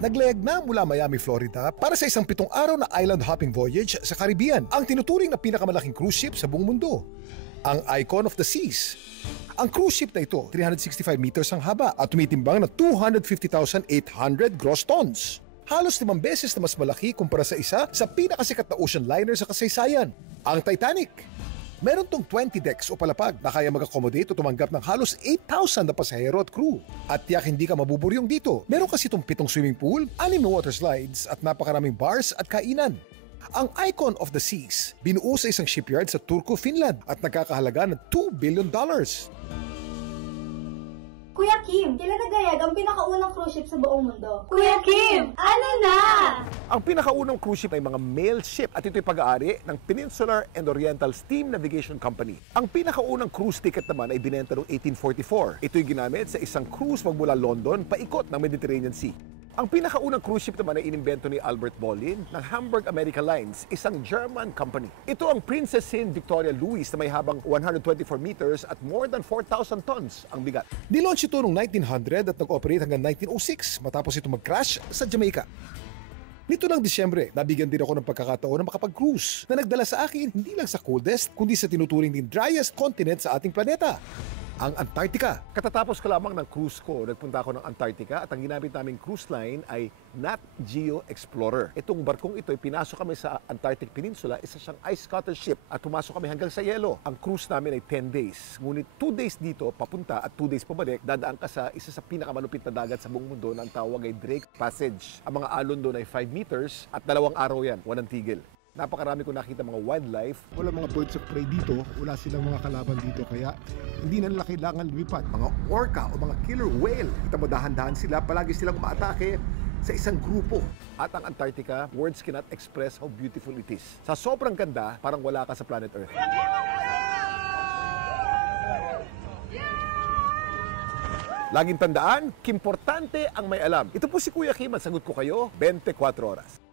naglayag na mula Miami, Florida para sa isang 7 araw na island hopping voyage sa Caribbean, ang tinuturing na pinakamalaking cruise ship sa buong mundo, ang Icon of the Seas. Ang cruise ship na ito, 365 meters ang haba at tumitimbang na 250,800 gross tons. Halos 5 beses na mas malaki kumpara sa isa sa pinakasikat na ocean liner sa kasaysayan, ang Titanic. Meron tong 20 decks o palapag na kaya mag-accommodate o tumanggap ng halos 8,000 na pasahero at crew. At tiyak hindi ka mabuburyong dito. Meron kasi itong 7 swimming pool, 6 na water slides at napakaraming bars at kainan. Ang Icon of the Seas, binuo sa isang shipyard sa Turku, Finland at nagkakahalaga ng $2 billion. Kuya Kim, kailan naglayag ang pinakaunang cruise ship sa buong mundo? Kuya Kim, ano na? Ang pinakaunang cruise ship ay mga mail ship at ito'y pag-aari ng Peninsular and Oriental Steam Navigation Company. Ang pinakaunang cruise ticket naman ay binenta noong 1844. Ito'y ginamit sa isang cruise magmula London paikot ng Mediterranean Sea. Ang pinakaunang cruise ship naman ay inimbento ni Albert Bollin ng Hamburg America Lines, isang German company. Ito ang Princess Victoria Louis na may habang 124 meters at more than 4,000 tons ang bigat. Nilaunch ito noong 1900 at nag-operate hanggang 1906 matapos ito mag-crash sa Jamaica. Nito ng Disyembre, nabigyan din ako ng pagkakataon na makapag-cruise na nagdala sa akin hindi lang sa coldest kundi sa tinuturing din driest continent sa ating planeta, ang Antarctica. Katatapos ko lamang ng cruise ko, nagpunta ako ng Antarctica at ang ginamit naming cruise line ay Nat Geo Explorer. Itong barkong ito ay pinasok kami sa Antarctic Peninsula, isa siyang ice cutter ship at pumasok kami hanggang sa yelo. Ang cruise namin ay 10 days. Ngunit 2 days dito papunta at 2 days pabalik, dadaan ka sa isa sa pinakamalupit na dagat sa buong mundo na ang tawag ay Drake Passage. Ang mga alon doon ay 5 meters at 2 araw yan, walang tigil. Napakarami ko nakita mga wildlife. Wala mga birds of prey dito, wala silang mga kalaban dito, kaya hindi na nila kailangan lumipad. Mga orca o mga killer whale. Kita mo dahan-dahan sila, palagi silang umaatake sa isang grupo. At ang Antarctica, words cannot express how beautiful it is. Sa sobrang ganda, parang wala ka sa planet Earth. Laging tandaan, kimportante ang may alam. Ito po si Kuya Kim at sagot ko kayo 24 oras.